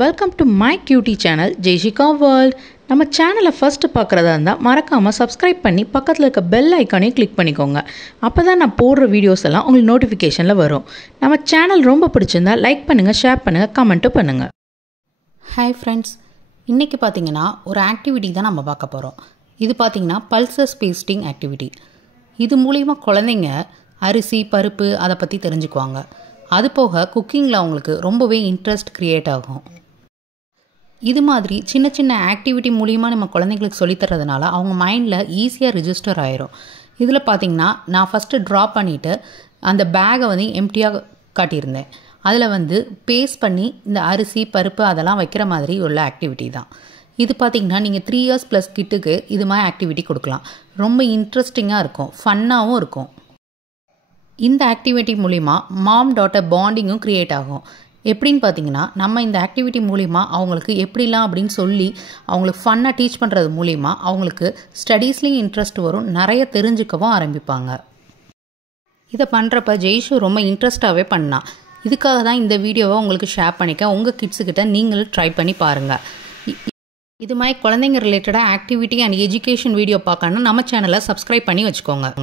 Welcome to my cutie channel Jeshika World. நம்ம சேனலை first பார்க்குறதா இருந்தால் மறக்காமல் சப்ஸ்கிரைப் பண்ணி பக்கத்தில் இருக்க பெல் ஐக்கானையும் கிளிக் பண்ணிக்கோங்க. அப்போ தான் நான் போடுற வீடியோஸ் எல்லாம் உங்களுக்கு நோட்டிஃபிகேஷனில் வரும். நம்ம சேனல் ரொம்ப பிடிச்சிருந்தா லைக் பண்ணுங்கள், ஷேர் பண்ணுங்கள், கமெண்ட்டும் பண்ணுங்கள். ஹாய் ஃப்ரெண்ட்ஸ், இன்றைக்கி பார்த்தீங்கன்னா ஒரு ஆக்டிவிட்டி தான் நம்ம பார்க்க போகிறோம். இது பார்த்திங்கன்னா பல்சஸ் பேஸ்டிங் ஆக்டிவிட்டி. இது மூலிமா குழந்தைங்க அரிசி பருப்பு அதை பற்றி தெரிஞ்சுக்குவாங்க. அது போக குக்கிங்கில் அவங்களுக்கு ரொம்பவே இன்ட்ரெஸ்ட் க்ரியேட் ஆகும். இது மாதிரி சின்ன சின்ன ஆக்டிவிட்டி மூலிமா நம்ம குழந்தைங்களுக்கு சொல்லித்தரதுனால அவங்க மைண்டில் ஈஸியாக ரிஜிஸ்டர் ஆயிரும். இதில் பார்த்திங்கன்னா நான் ஃபஸ்ட்டு ட்ரா பண்ணிவிட்டு அந்த பேக்கை வந்து எம்டியாக காட்டியிருந்தேன். அதில் பேஸ்ட் பண்ணி இந்த அரிசி பருப்பு அதெல்லாம் வைக்கிற மாதிரி உள்ள ஆக்டிவிட்டி தான் இது. பார்த்திங்கன்னா நீங்கள் 3 years + கிட்டுக்கு இது மாதிரி ஆக்டிவிட்டி கொடுக்கலாம். ரொம்ப இன்ட்ரெஸ்டிங்காக இருக்கும், ஃபன்னாகவும் இருக்கும். இந்த ஆக்டிவிட்டி மூலிமா மாம் டாட்டர் பாண்டிங்கும் க்ரியேட் ஆகும். எப்படின்னு பார்த்தீங்கன்னா, நம்ம இந்த ஆக்டிவிட்டி மூலிமா அவங்களுக்கு எப்படிலாம் அப்படின்னு சொல்லி அவங்களுக்கு ஃபன்னாக டீச் பண்ணுறது மூலிமா அவங்களுக்கு ஸ்டடீஸ்லேயும் இன்ட்ரெஸ்ட் வரும், நிறைய தெரிஞ்சுக்கவும் ஆரம்பிப்பாங்க. இதை பண்ணுறப்ப ஜெய்ஷு ரொம்ப இன்ட்ரெஸ்டாகவே பண்ணான். இதுக்காக தான் இந்த வீடியோவை உங்களுக்கு ஷேர் பண்ணிக்க. உங்கள் கிட்ஸுக்கிட்ட நீங்களும் ட்ரை பண்ணி பாருங்கள். இது மாதிரி குழந்தைங்க ரிலேட்டடாக ஆக்டிவிட்டி அண்ட் எஜுகேஷன் வீடியோ பார்க்கணுன்னா நம்ம சேனலை சப்ஸ்கிரைப் பண்ணி வச்சுக்கோங்க.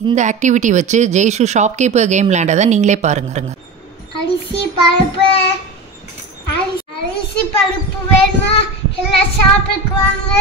இந்த ஆக்டிவிட்டி வச்சு ஜெய்ஷு ஷாப்கீப்பர் கேம் விளையாண்டதை நீங்களே பாருங்க. அரிசி பருப்பு வேணுமா? எல்லாம் சாப்பிடுவாங்க.